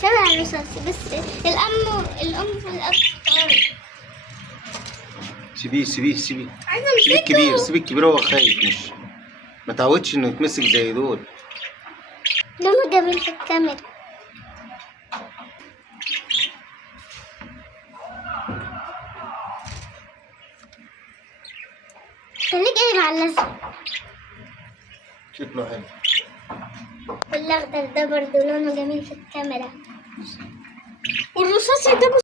شبه الرصاصي بس الأم في الأطفال. سيبيه سيبيه سيبيه. عايزة سيبيه الكبير، أمسكه. سيبيه الكبير، هو خايف مش ما تعودش انه يتمسك زي دول. لونه جميل في الكاميرا. خليك جاي مع الأزرق. شكله حلو. والأخضر ده برضه لونه جميل في الكاميرا. والرصاصي ده